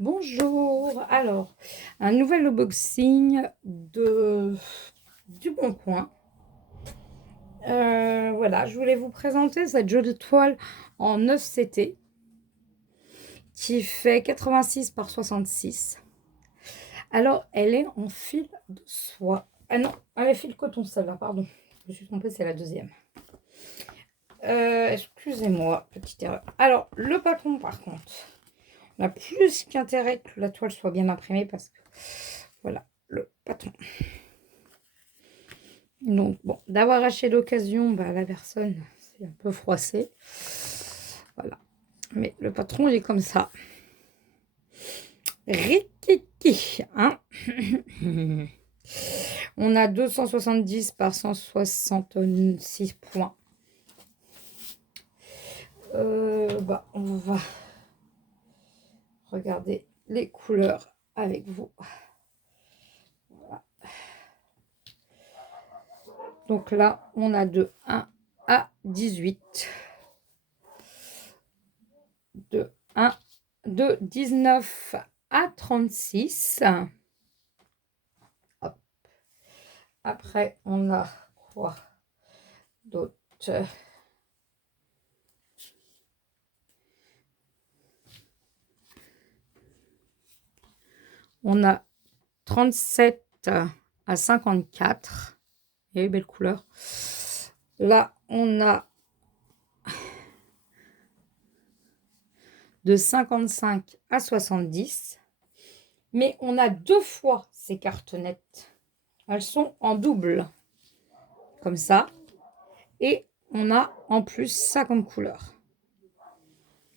Bonjour, alors un nouvel unboxing du Bon Coin. Voilà, je voulais vous présenter cette jolie toile en 9 CT qui fait 86 par 66. Alors, elle est en fil de soie. Ah non, elle est fil coton celle-là, pardon. Je me suis trompée, c'est la deuxième. Excusez-moi, petite erreur. Alors, le patron, par contre, on a plus qu'intérêt que la toile soit bien imprimée parce que, voilà, le patron. Donc, bon, d'avoir acheté d'occasion, bah, la personne, c'est un peu froissé. Voilà. Mais le patron, il est comme ça. Rikiki, hein. On a 270 par 166 points. Bah, on va regarder les couleurs avec vous. Voilà. Donc là, on a de 1 à 18. De 1, de 19 à 36. Hop. Après, on a quoi d'autre? On a 37 à 54. Et belle couleur. Là, on a de 55 à 70. Mais on a deux fois ces cartonnettes. Elles sont en double. Comme ça. Et on a en plus 50 couleurs.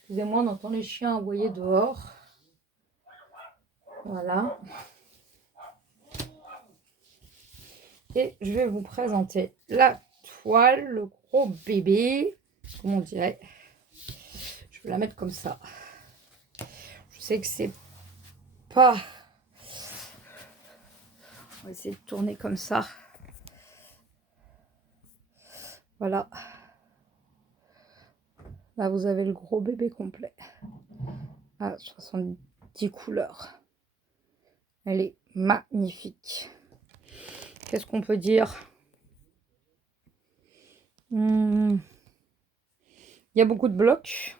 Excusez-moi, on entend les chiens aboyer dehors. Voilà. Et je vais vous présenter la toile, le gros bébé. Comment on dirait? Je vais la mettre comme ça. Je sais que c'est pas... On va essayer de tourner comme ça. Voilà. Là, vous avez le gros bébé complet. À 70 couleurs. Elle est magnifique. Qu'est-ce qu'on peut dire? Il y a beaucoup de blocs.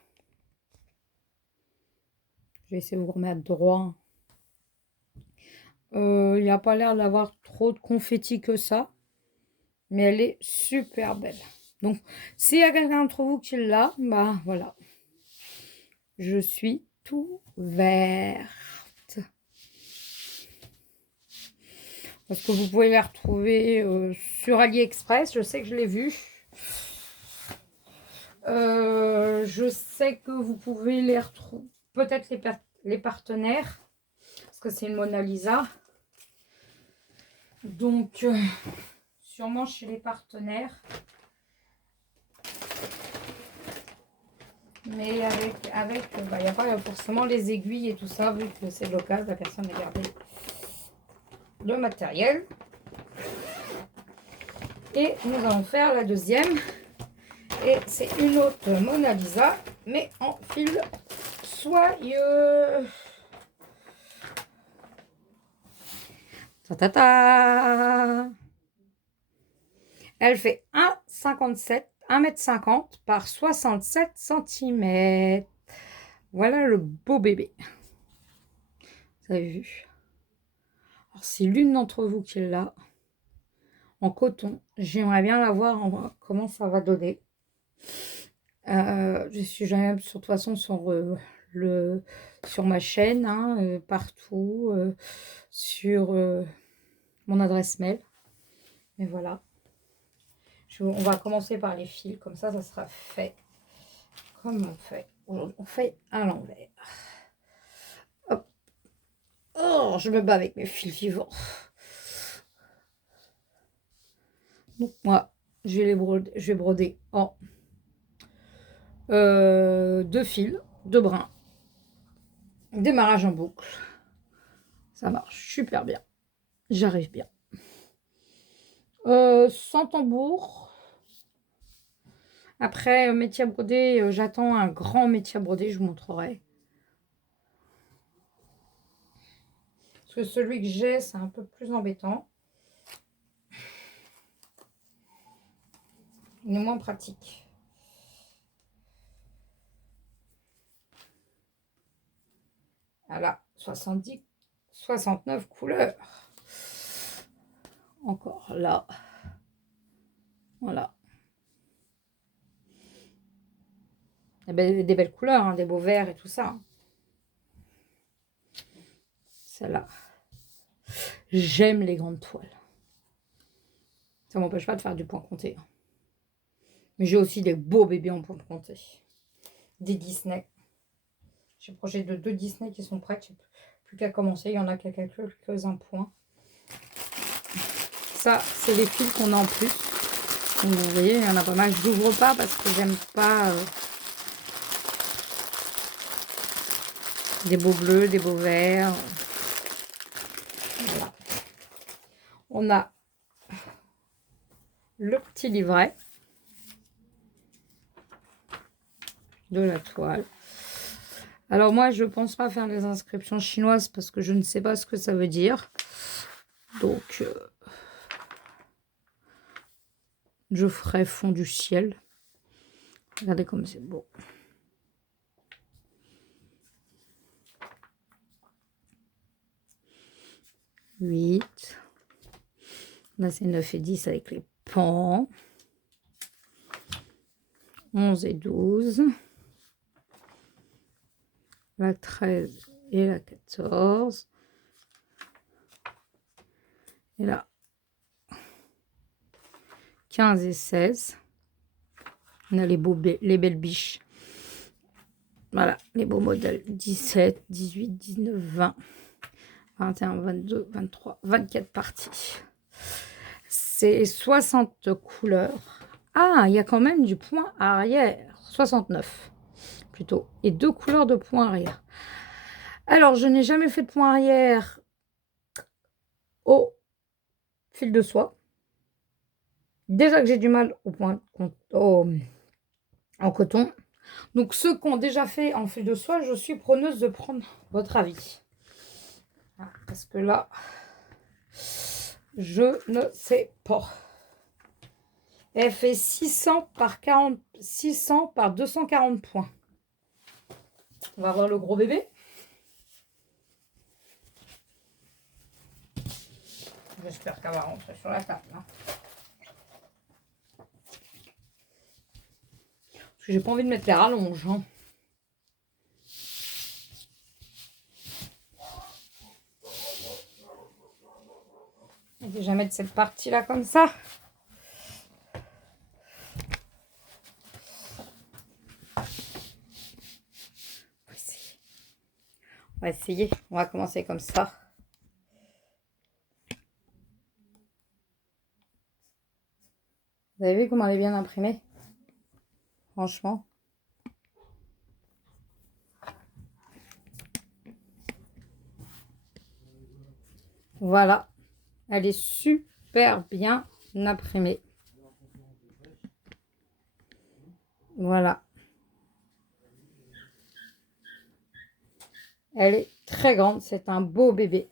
Je vais essayer de vous remettre droit. Il n'y a pas l'air d'avoir trop de confetti que ça. Mais elle est super belle. Donc, s'il y a quelqu'un d'entre vous qui l'a, bah voilà. Je suis tout verte. Parce que vous pouvez les retrouver sur AliExpress. Je sais que je l'ai vu. Je sais que vous pouvez les retrouver. Peut-être les partenaires. Parce que c'est une Mona Lisa. Donc, sûrement chez les partenaires. Mais il n'y a pas forcément les aiguilles et tout ça, vu que c'est l'occasion, la personne a gardé le matériel. Et nous allons faire la deuxième. Et c'est une autre Mona Lisa, mais en fil soyeux. Ta ta ta. Elle fait 1,57 1,50 m par 67 cm. Voilà le beau bébé. Vous avez vu? Alors, si l'une d'entre vous qui l'a en coton, j'aimerais bien la voir comment ça va donner. Je suis jamais sur toute façon sur ma chaîne, hein, partout, sur mon adresse mail. Et voilà. On va commencer par les fils, comme ça sera fait. Comme on fait aujourd'hui, on fait à l'envers. Hop. Oh, je me bats avec mes fils vivants. Donc moi, je vais broder en 2 fils, 2 brins. Démarrage en boucle. Ça marche super bien. J'arrive bien. Sans tambour. Après, métier à broder, j'attends un grand métier à broder, je vous montrerai. que celui que j'ai, c'est un peu plus embêtant. Il est moins pratique. Voilà, 70, 69 couleurs. Encore là. Voilà. Des belles couleurs, hein, des beaux verts et tout ça. Celle-là. J'aime les grandes toiles. Ça m'empêche pas de faire du point compté. Mais j'ai aussi des beaux bébés en point compté. Des Disney. J'ai le projet de 2 Disney qui sont prêts. J'ai plus qu'à commencer. Il y en a quelques-uns points. Ça, c'est les fils qu'on a en plus. Donc, vous voyez, il y en a pas mal. Je n'ouvre pas parce que j'aime pas des beaux bleus, des beaux verts. Voilà. On a le petit livret de la toile. Alors moi, je pense pas faire les inscriptions chinoises parce que je ne sais pas ce que ça veut dire. Donc, je ferai fond du ciel. Regardez comme c'est beau. Huit. Là, c'est 9 et 10 avec les pans. 11 et 12. La 13 et la 14. Et là, 15 et 16. On a les belles biches. Voilà, les beaux modèles. 17, 18, 19, 20, 21, 22, 23, 24 parties. C'est 60 couleurs. Ah, il y a quand même du point arrière. 69 plutôt. Et 2 couleurs de point arrière. Alors, je n'ai jamais fait de point arrière au fil de soie. Déjà que j'ai du mal en coton. Donc, ceux qui ont déjà fait en fil de soie, je suis preneuse de prendre votre avis. Parce que là, je ne sais pas. Elle fait 600 par 240 points. On va voir le gros bébé. J'espère qu'elle va rentrer sur la table. Hein. Parce que j'ai pas envie de mettre les rallonges. Hein. Je vais déjà mettre cette partie-là comme ça. On va essayer. On va commencer comme ça. Vous avez vu comment elle est bien imprimée? Franchement. Voilà. Elle est super bien imprimée. Voilà. Elle est très grande. C'est un beau bébé.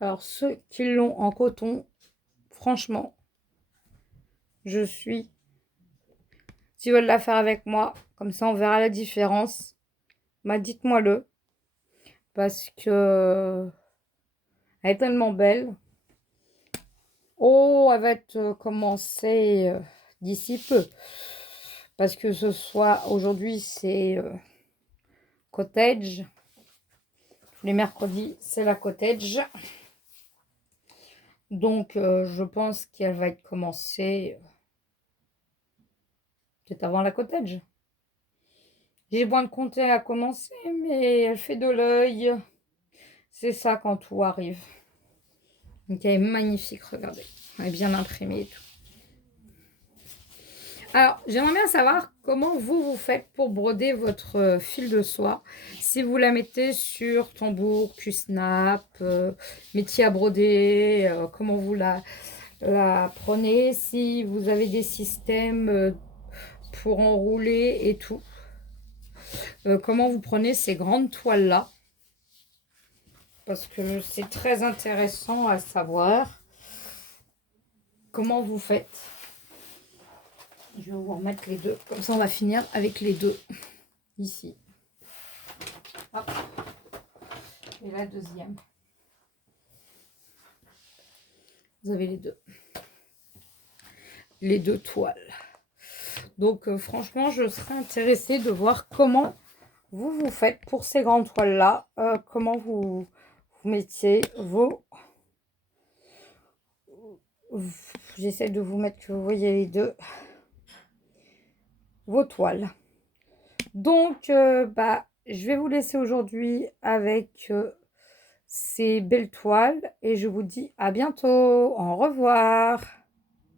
Alors, ceux qui l'ont en coton, franchement, je suis... S'ils veulent la faire avec moi, comme ça on verra la différence. Bah, dites-moi-le. Parce que... Elle est tellement belle. Oh, elle va être commencée d'ici peu. Parce que ce soit... Aujourd'hui, c'est cottage. Tous les mercredis, c'est la cottage. Donc, je pense qu'elle va être commencée peut-être avant la cottage. J'ai besoin de compter à commencer, mais elle fait de l'œil. C'est ça quand tout arrive. Donc, elle est magnifique, regardez. Elle est bien imprimée et tout. Alors, j'aimerais bien savoir comment vous faites pour broder votre fil de soie. Si vous la mettez sur tambour, Q-snap, métier à broder, comment vous la prenez. Si vous avez des systèmes pour enrouler et tout. comment vous prenez ces grandes toiles-là. Parce que c'est très intéressant à savoir comment vous faites. Je vais vous remettre les deux. Comme ça, on va finir avec les deux. Ici. Hop. Et la deuxième. Vous avez les deux. Les deux toiles. Donc, franchement, je serais intéressée de voir comment vous faites pour ces grandes toiles-là. Comment vous mettiez vos... J'essaie de vous mettre que vous voyez les deux. Vos toiles. Donc, je vais vous laisser aujourd'hui avec ces belles toiles. Et je vous dis à bientôt. Au revoir.